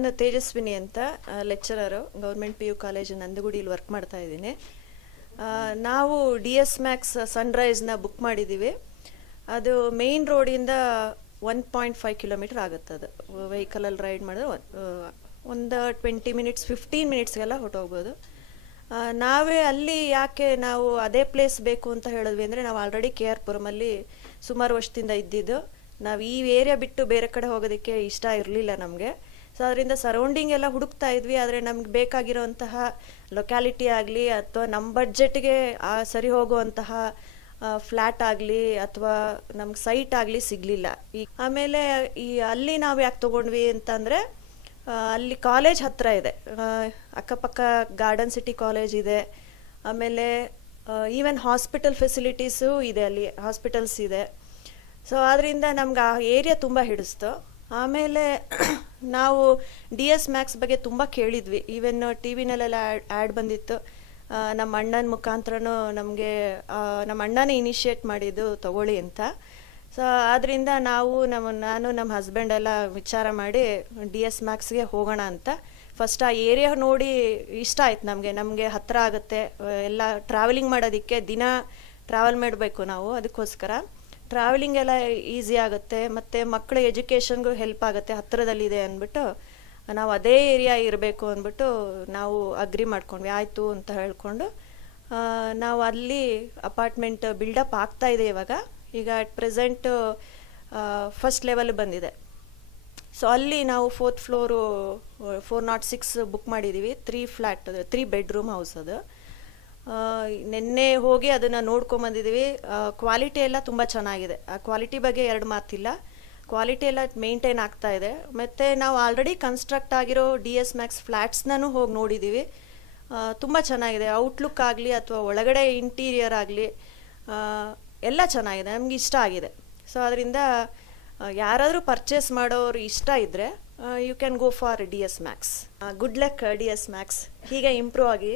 ನಾನು ತೇಜಸ್ವಿನಿ ಅಂತ lecturer government PU college ನಂದಗುಡಿಯಲ್ಲಿ ವರ್ಕ್ ಮಾಡ್ತಾ ಇದ್ದೀನಿ. ನಾವು DS Max ಸನ್ರೈಸ್ನ ಬುಕ್ ಮಾಡಿದ್ದೀವಿ. ಅದು ಮೇನ್ ರೋಡಿಂದ 1.5 ಕಿಲೋಮೀಟರ್ ಆಗುತ್ತೆ. ಅದು ವೆಹಿಕಲಲ್ಲಿ ರೈಡ್ ಮಾಡಿದ್ರೆ ಒಂದು 20 ಮಿನಿಟ್ಸ್ 15 ಮಿನಿಟ್ಸ್ಗೆಲ್ಲ ಹೊರಟೋಗ್ಬೋದು. ನಾವೇ ಅಲ್ಲಿ ಯಾಕೆ ನಾವು ಅದೇ ಪ್ಲೇಸ್ ಬೇಕು ಅಂತ ಹೇಳಿದ್ವಿ ಅಂದರೆ, ನಾವು ಆಲ್ರೆಡಿ KR ಪುರಮಲ್ಲಿ ಸುಮಾರು ವರ್ಷದಿಂದ ಇದ್ದಿದ್ದು. ನಾವು ಈ ಏರಿಯಾ ಬಿಟ್ಟು ಬೇರೆ ಕಡೆ ಹೋಗೋದಕ್ಕೆ ಇಷ್ಟ ಇರಲಿಲ್ಲ ನಮಗೆ. ಸೊ ಅದರಿಂದ ಸರೌಂಡಿಂಗ್ ಎಲ್ಲ ಹುಡುಕ್ತಾ ಇದ್ವಿ. ಆದರೆ ನಮ್ಗೆ ಬೇಕಾಗಿರೋಂತಹ ಲೊಕ್ಯಾಲಿಟಿ ಆಗಲಿ ಅಥವಾ ನಮ್ಮ ಬಡ್ಜೆಟ್ಗೆ ಸರಿ ಹೋಗುವಂತಹ ಫ್ಲ್ಯಾಟ್ ಆಗಲಿ ಅಥವಾ ನಮ್ಗೆ ಸೈಟ್ ಆಗಲಿ ಸಿಗಲಿಲ್ಲ. ಆಮೇಲೆ ಅಲ್ಲಿ ನಾವು ಯಾಕೆ ತೊಗೊಂಡ್ವಿ ಅಂತಂದರೆ, ಅಲ್ಲಿ ಕಾಲೇಜ್ ಹತ್ತಿರ ಇದೆ, ಅಕ್ಕಪಕ್ಕ ಗಾರ್ಡನ್ ಸಿಟಿ ಕಾಲೇಜ್ ಇದೆ, ಆಮೇಲೆ ಈವನ್ ಹಾಸ್ಪಿಟಲ್ ಫೆಸಿಲಿಟೀಸು ಇದೆ, ಅಲ್ಲಿ ಹಾಸ್ಪಿಟಲ್ಸ್ ಇದೆ. ಸೊ ಆದ್ದರಿಂದ ನಮ್ಗೆ ಆ ಏರಿಯಾ ತುಂಬ ಹಿಡಿಸ್ತು. ಆಮೇಲೆ ನಾವು DS Max ಬಗ್ಗೆ ತುಂಬ ಕೇಳಿದ್ವಿ. ಈವನ್ TV-ನಲ್ಲೆಲ್ಲ ಆ್ಯಡ್ ಬಂದಿತ್ತು. ನಮ್ಮ ಅಣ್ಣನ ಮುಖಾಂತರನೂ ನಮಗೆ ನಮ್ಮ ಅಣ್ಣನೇ ಇನಿಷಿಯೇಟ್ ಮಾಡಿದ್ದು ತಗೊಳ್ಳಿ ಅಂತ. ಸೊ ಆದ್ದರಿಂದ ನಾನು ನಮ್ಮ ಹಸ್ಬೆಂಡ್ ಎಲ್ಲ ವಿಚಾರ ಮಾಡಿ DS Maxಗೆ ಹೋಗೋಣ ಅಂತ. ಫಸ್ಟ್ ಆ ಏರಿಯಾ ನೋಡಿ ಇಷ್ಟ ಆಯ್ತು ನಮಗೆ ಹತ್ತಿರ ಆಗುತ್ತೆ. ಎಲ್ಲ ಟ್ರಾವೆಲಿಂಗ್ ಮಾಡೋದಕ್ಕೆ ದಿನ ಟ್ರಾವೆಲ್ ಮಾಡಬೇಕು ನಾವು, ಅದಕ್ಕೋಸ್ಕರ ಟ್ರಾವೆಲಿಂಗ್ ಎಲ್ಲ ಈಸಿ ಆಗುತ್ತೆ ಮತ್ತು ಮಕ್ಕಳ ಎಜುಕೇಷನ್ಗೂ ಹೆಲ್ಪ್ ಆಗುತ್ತೆ, ಹತ್ತಿರದಲ್ಲಿದೆ ಅಂದ್ಬಿಟ್ಟು ನಾವು ಅದೇ ಏರಿಯಾ ಇರಬೇಕು ಅಂದ್ಬಿಟ್ಟು ನಾವು ಅಗ್ರಿ ಮಾಡ್ಕೊಂಡ್ವಿ. ಆಯಿತು ಅಂತ ಹೇಳ್ಕೊಂಡು ನಾವು ಅಲ್ಲಿ ಅಪಾರ್ಟ್ಮೆಂಟ್ ಬಿಲ್ಡಪ್ ಆಗ್ತಾ ಇದೆ ಈಗ ಅಟ್ ಪ್ರೆಸೆಂಟ್ ಫಸ್ಟ್ ಲೆವೆಲ್ ಬಂದಿದೆ. ಸೊ ಅಲ್ಲಿ ನಾವು 4th ಫ್ಲೋರು 406 ಬುಕ್ ಮಾಡಿದ್ದೀವಿ. 3 ಬೆಡ್ರೂಮ್ ಹೌಸ್ ಅದು. ನಿನ್ನೆ ಹೋಗಿ ಅದನ್ನು ನೋಡ್ಕೊಂಬಂದಿದ್ದೀವಿ. ಕ್ವಾಲಿಟಿ ಎಲ್ಲ ತುಂಬ ಚೆನ್ನಾಗಿದೆ. ಆ ಕ್ವಾಲಿಟಿ ಬಗ್ಗೆ ಎರಡು ಮಾತಿಲ್ಲ, ಕ್ವಾಲಿಟಿ ಎಲ್ಲ ಮೇಂಟೈನ್ ಆಗ್ತಾ ಇದೆ. ಮತ್ತು ನಾವು ಆಲ್ರೆಡಿ ಕನ್ಸ್ಟ್ರಕ್ಟ್ ಆಗಿರೋ DS Max ಫ್ಲ್ಯಾಟ್ಸ್ನೂ ಹೋಗಿ ನೋಡಿದ್ದೀವಿ. ತುಂಬ ಚೆನ್ನಾಗಿದೆ. ಔಟ್ಲುಕ್ ಆಗಲಿ ಅಥವಾ ಒಳಗಡೆ ಇಂಟೀರಿಯರ್ ಆಗಲಿ ಎಲ್ಲ ಚೆನ್ನಾಗಿದೆ, ನಮ್ಗೆ ಇಷ್ಟ ಆಗಿದೆ. ಸೊ ಅದರಿಂದ ಯಾರಾದರೂ ಪರ್ಚೇಸ್ ಮಾಡೋರು ಇಷ್ಟ ಇದ್ದರೆ you can go for DS Max. Good luck DS Max ಹೀಗೆ ಇಂಪ್ರೂವ್ ಆಗಿ